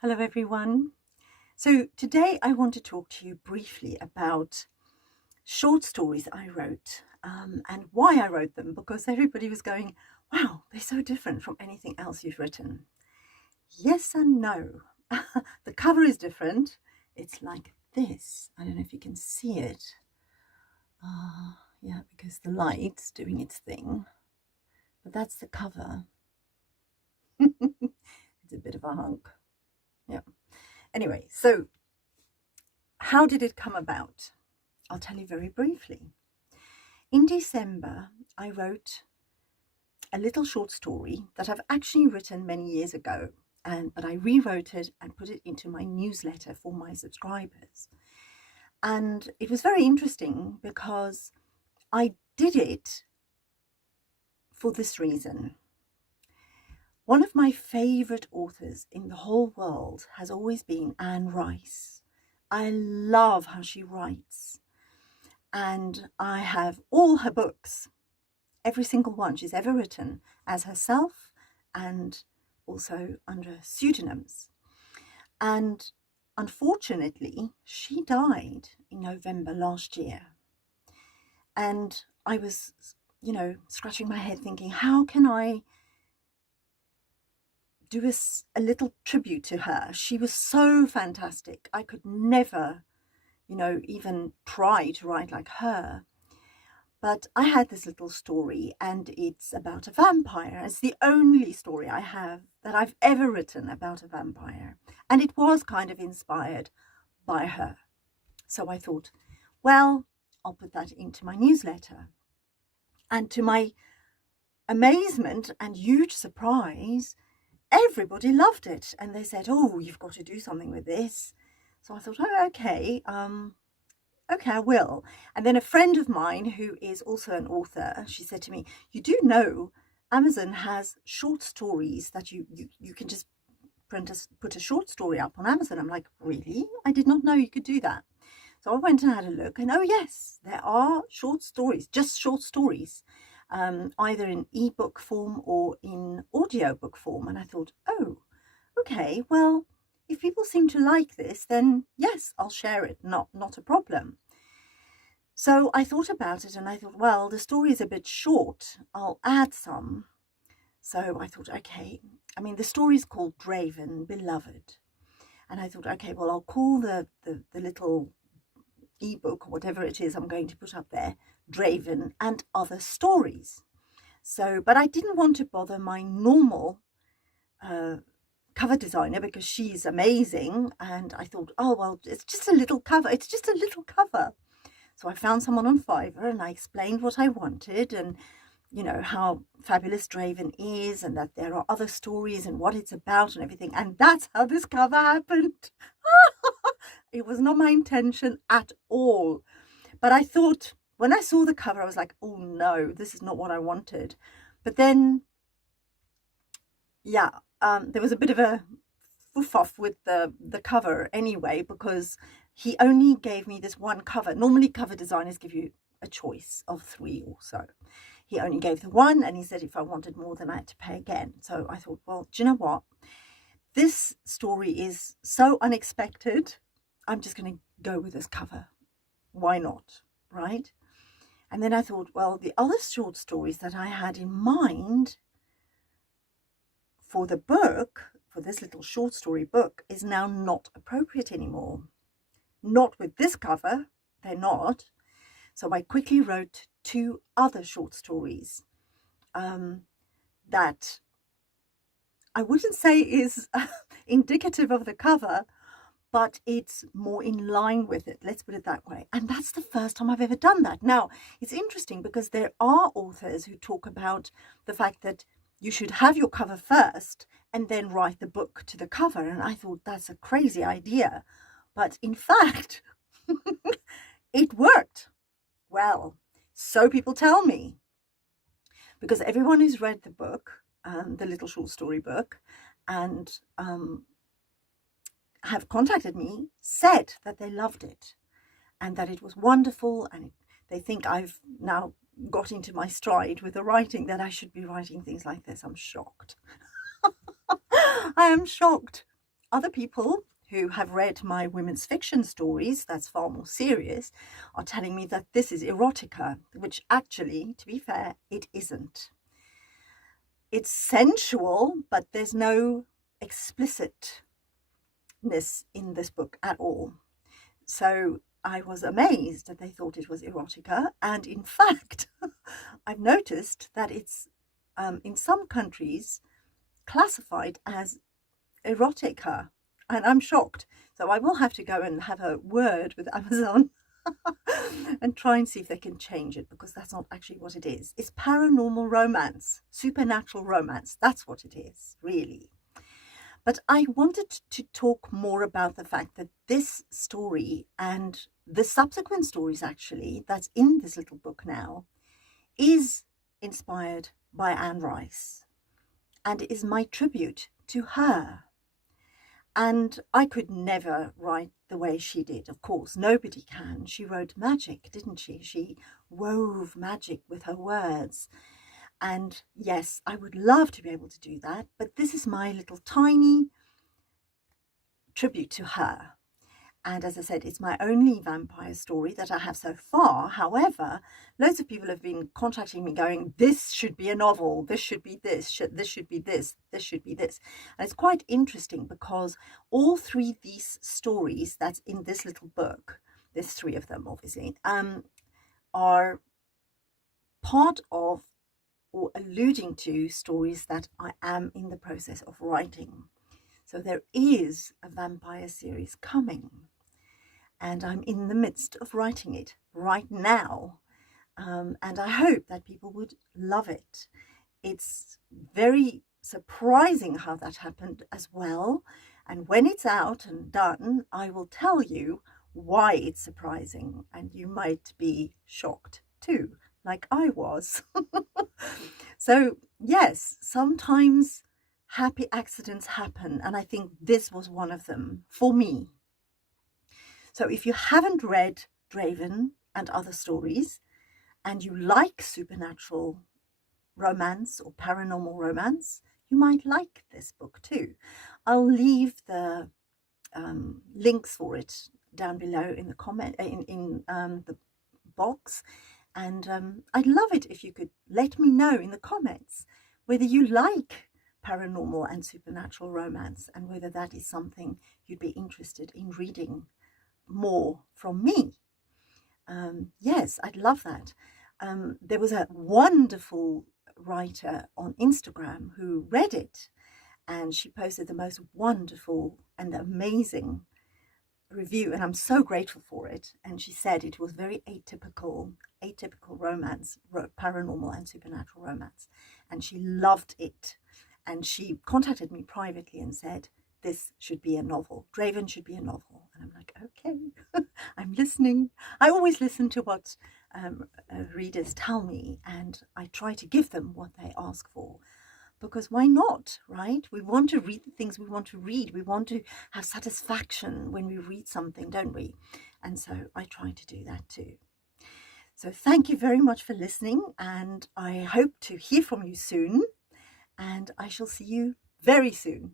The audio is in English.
Hello everyone. So today I want to talk to you briefly about short stories I wrote and why I wrote them, because everybody was going, wow, they're so different from anything else you've written. Yes and no. The cover is different. It's like this. I don't know if you can see it. Yeah, because the light's doing its thing. But that's the cover. It's a bit of a hunk. Yeah. Anyway, so how did it come about? I'll tell you very briefly. In December, I wrote a little short story that I've actually written many years ago, but I rewrote it and put it into my newsletter for my subscribers. And it was very interesting because I did it for this reason. One of my favorite authors in the whole world has always been Anne Rice. I love how she writes, and I have all her books, every single one she's ever written, as herself and also under pseudonyms. And unfortunately, she died in November last year. And I was, scratching my head thinking, how can I do a little tribute to her? She was so fantastic. I could never, even try to write like her. But I had this little story, and it's about a vampire. It's the only story I have that I've ever written about a vampire. And it was kind of inspired by her. So I thought, well, I'll put that into my newsletter. And to my amazement and huge surprise, everybody loved it. And they said, oh, you've got to do something with this. So I thought, oh, okay, I will. And then a friend of mine who is also an author, she said to me, you do know Amazon has short stories that you can just put a short story up on Amazon. I'm like, really? I did not know you could do that. So I went and had a look, and oh yes, there are short stories, just short stories, either in ebook form or in audiobook form. And I thought, oh, okay, well, if people seem to like this, then yes, I'll share it, not a problem. So I thought about it, and I thought, well, the story is a bit short, I'll add some. So I thought, okay, I mean, the story is called Draven, Beloved. And I thought, okay, well, I'll call the little ebook, or whatever it is I'm going to put up there, Draven and Other Stories. So, but I didn't want to bother my normal cover designer, because she's amazing. And I thought, oh, well, it's just a little cover. It's just a little cover. So I found someone on Fiverr, and I explained what I wanted, and how fabulous Draven is, and that there are other stories and what it's about and everything. And that's how this cover happened. It was not my intention at all. But I thought, when I saw the cover, I was like, oh no, this is not what I wanted. But then, yeah, there was a bit of a foof-off with the cover anyway, because he only gave me this one cover. Normally cover designers give you a choice of 3 or so. He only gave the one, and he said if I wanted more, then I had to pay again. So I thought, well, do you know what? This story is so unexpected. I'm just going to go with this cover. Why not? Right? And then I thought, well, the other short stories that I had in mind for the book, for this little short story book, is now not appropriate anymore. Not with this cover, they're not. So I quickly wrote 2 other short stories that I wouldn't say is indicative of the cover, but it's more in line with it. Let's put it that way. And that's the first time I've ever done that. Now, it's interesting because there are authors who talk about the fact that you should have your cover first and then write the book to the cover. And I thought that's a crazy idea. But in fact, it worked. Well, so people tell me. Because everyone who's read the book, the little short story book, and have contacted me, said that they loved it and that it was wonderful, and they think I've now got into my stride with the writing, that I should be writing things like this. I'm shocked. I am shocked. other people who have read my women's fiction stories, that's far more serious, are telling me that this is erotica, which actually, to be fair, it isn't. It's sensual, but there's no explicitness in this book at all. So I was amazed that they thought it was erotica. And in fact, I've noticed that it's in some countries classified as erotica, and I'm shocked. So I will have to go and have a word with Amazon and try and see if they can change it, because that's not actually what it is. It's paranormal romance, supernatural romance. That's what it is, really. But I wanted to talk more about the fact that this story and the subsequent stories actually that's in this little book now is inspired by Anne Rice and is my tribute to her. And I could never write the way she did. Of course, nobody can. She wrote magic, didn't she? She wove magic with her words. And yes, I would love to be able to do that, but this is my little tiny tribute to her. And as I said, it's my only vampire story that I have so far. However, loads of people have been contacting me going, this should be a novel, this should be this, this should be this, this should be this. And it's quite interesting because all three of these stories that's in this little book, there's three of them obviously, are part of or alluding to stories that I am in the process of writing. So there is a vampire series coming, and I'm in the midst of writing it right now. And I hope that people would love it. It's very surprising how that happened as well. And when it's out and done, I will tell you why it's surprising, and you might be shocked too, like I was. So yes, sometimes happy accidents happen, and I think this was one of them for me. So if you haven't read Draven and Other Stories and you like supernatural romance or paranormal romance, you might like this book too. I'll leave the links for it down below in the comment in the box, and I'd love it if you could let me know in the comments whether you like paranormal and supernatural romance and whether that is something you'd be interested in reading more from me. Yes, I'd love that. There was a wonderful writer on Instagram who read it, and she posted the most wonderful and amazing review, and I'm so grateful for it. And she said it was very atypical romance, paranormal and supernatural romance, and she loved it. And she contacted me privately and said, this should be a novel. Draven should be a novel. And I'm like, okay, I'm listening. I always listen to what readers tell me, and I try to give them what they ask for. Because why not, right? We want to read the things we want to read. We want to have satisfaction when we read something, don't we? And so I try to do that too. So thank you very much for listening, and I hope to hear from you soon. And I shall see you very soon.